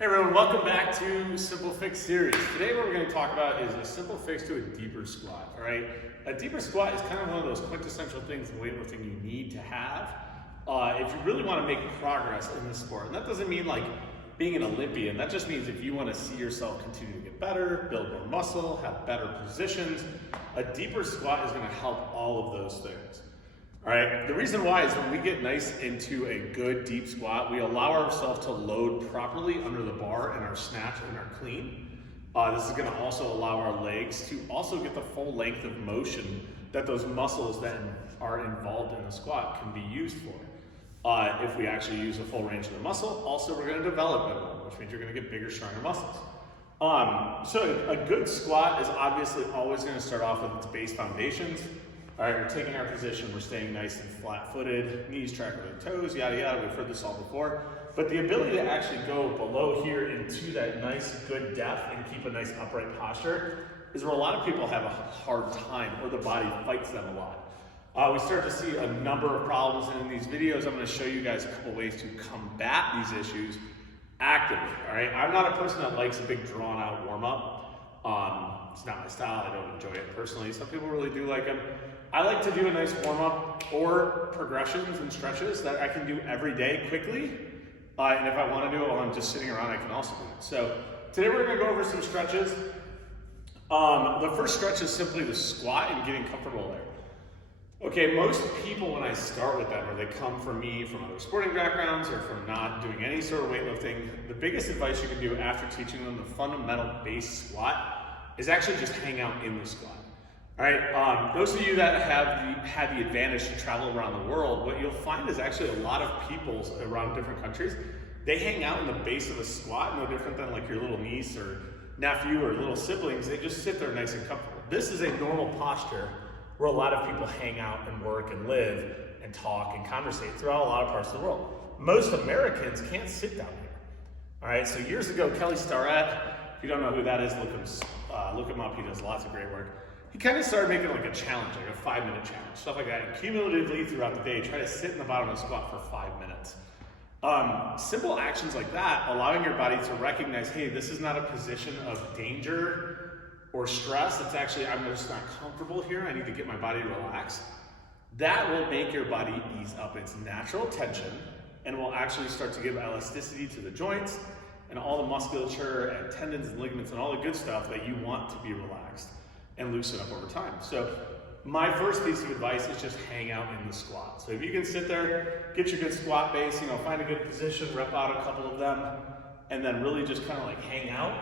Hey everyone, welcome back to Simple Fix series. Today what we're going to talk about is a simple fix to a deeper squat, all right? A deeper squat is kind of one of those quintessential things in weightlifting you need to have if you really want to make progress in this sport. And that doesn't mean like being an Olympian. That just means if you want to see yourself continue to get better, build more muscle, have better positions, a deeper squat is going to help all of those things. All right, the reason why is when we get nice into a good deep squat, we allow ourselves to load properly under the bar in our snatch and our clean. This is gonna also allow our legs to also get the full length of motion that those muscles that are involved in the squat can be used for. If we actually use a full range of the muscle, also we're gonna develop it more, which means you're gonna get bigger, stronger muscles. So a good squat is obviously always gonna start off with its base foundations. All right, we're taking our position, we're staying nice and flat-footed, knees track over the toes, yada yada, we've heard this all before. But the ability to actually go below here into that nice, good depth and keep a nice upright posture is where a lot of people have a hard time, or the body fights them a lot. We start to see a number of problems, and in these videos, I'm gonna show you guys a couple ways to combat these issues actively, all right? I'm not a person that likes a big drawn-out warm-up. It's not my style, I don't enjoy it personally. Some people really do like them. I like to do a nice warm-up or progressions and stretches that I can do every day quickly. And if I want to do it while I'm just sitting around, I can also do it. So today we're going to go over some stretches. The first stretch is simply the squat and getting comfortable there. Okay, most people when I start with them, or they come from me from other sporting backgrounds or from not doing any sort of weightlifting, the biggest advice you can do after teaching them the fundamental base squat is actually just hang out in the squat. All right, those of you that have had the advantage to travel around the world, what you'll find is actually a lot of people around different countries, they hang out in the base of a squat, no different than like your little niece or nephew or little siblings. They just sit there nice and comfortable. This is a normal posture where a lot of people hang out and work and live and talk and conversate throughout a lot of parts of the world. Most Americans can't sit down here. All right, so years ago, Kelly Starrett, if you don't know who that is, look him up. He does lots of great work. He kind of started making like a challenge, like a 5-minute challenge, stuff like that. And cumulatively throughout the day, try to sit in the bottom of the squat for 5 minutes. Simple actions like that, allowing your body to recognize, hey, this is not a position of danger or stress. It's actually, I'm just not comfortable here. I need to get my body relaxed. That will make your body ease up its natural tension and will actually start to give elasticity to the joints and all the musculature and tendons and ligaments and all the good stuff that you want to be relaxed and loosen up over time. So my first piece of advice is just hang out in the squat. So if you can sit there, get your good squat base, find a good position, rep out a couple of them, and then really just kind of like hang out.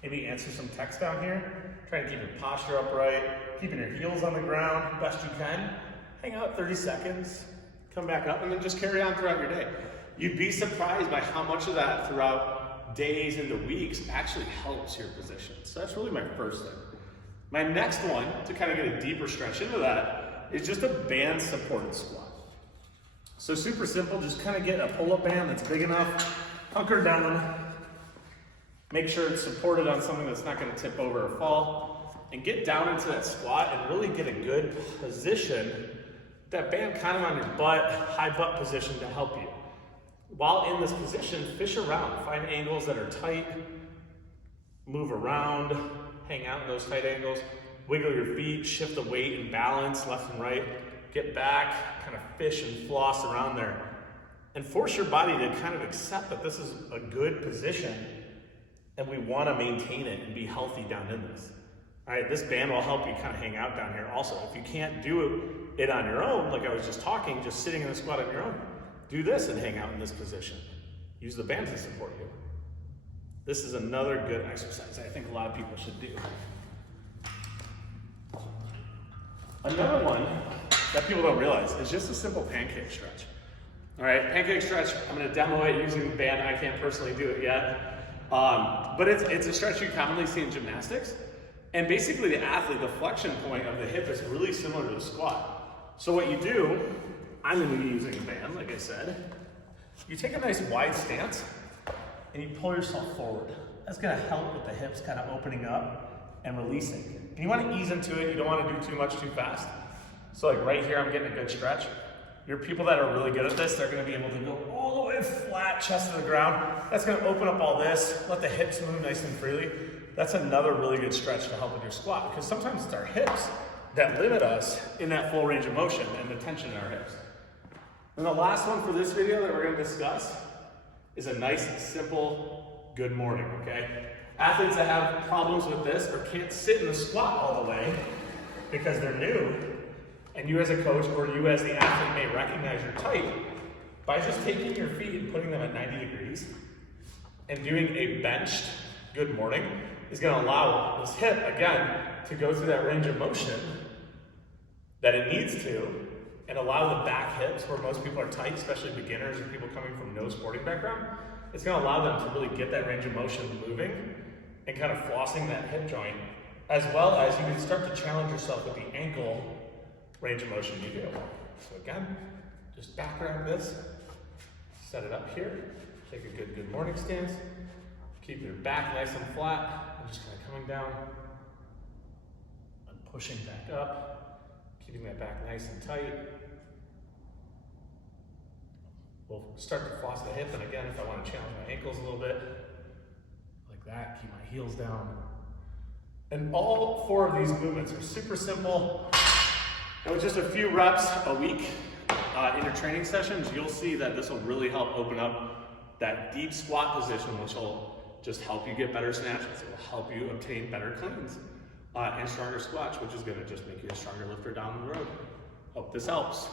Maybe answer some text down here. Try to keep your posture upright, keeping your heels on the ground best you can. Hang out 30 seconds, come back up, and then just carry on throughout your day. You'd be surprised by how much of that throughout days into weeks actually helps your position. So that's really my first thing. My next one, to kind of get a deeper stretch into that, is just a band supported squat. So super simple, just kind of get a pull-up band that's big enough, hunker down, make sure it's supported on something that's not going to tip over or fall, and get down into that squat and really get a good position, that band kind of on your butt, high butt position to help you. While in this position, fish around, find angles that are tight, move around, hang out in those tight angles, wiggle your feet, shift the weight and balance left and right, get back, kind of fish and floss around there, and force your body to kind of accept that this is a good position and we want to maintain it and be healthy down in this. All right, this band will help you kind of hang out down here also. If you can't do it on your own, like I was just talking, just sitting in the squat on your own, do this and hang out in this position. Use the band to support you. This is another good exercise I think a lot of people should do. Another one that people don't realize is just a simple pancake stretch. All right, pancake stretch, I'm gonna demo it using the band. I can't personally do it yet. But it's a stretch you commonly see in gymnastics. And basically the athlete, the flexion point of the hip is really similar to the squat. So what you do, I'm gonna be using a band, like I said. You take a nice wide stance, and you pull yourself forward. That's gonna help with the hips kind of opening up and releasing. And you wanna ease into it, you don't wanna do too much too fast. So like right here, I'm getting a good stretch. Your people that are really good at this, they're gonna be able to go all the way good flat chest to the ground. That's gonna open up all this, let the hips move nice and freely. That's another really good stretch to help with your squat, because sometimes it's our hips that limit us in that full range of motion and the tension in our hips. And the last one for this video that we're gonna discuss is a nice, simple good morning, okay? Athletes that have problems with this or can't sit in the squat all the way because they're new, and you as a coach or you as the athlete may recognize you're tight by just taking your feet and putting them at 90 degrees and doing a benched good morning is gonna allow this hip, again, to go through that range of motion that it needs to, and allow the back hips, where most people are tight, especially beginners or people coming from no sporting background, it's gonna allow them to really get that range of motion moving and kind of flossing that hip joint, as well as you can start to challenge yourself with the ankle range of motion you do. So again, just back grab this, set it up here, take a good morning stance, keep your back nice and flat, and just kind of coming down and pushing back up, keeping that back nice and tight. We'll start to floss the hip, and again, if I want to challenge my ankles a little bit, like that, keep my heels down. And all 4 of these movements are super simple. And with just a few reps a week in your training sessions, you'll see that this will really help open up that deep squat position, which will just help you get better snatches. It will help you obtain better cleans and stronger squats, which is going to just make you a stronger lifter down the road. Hope this helps.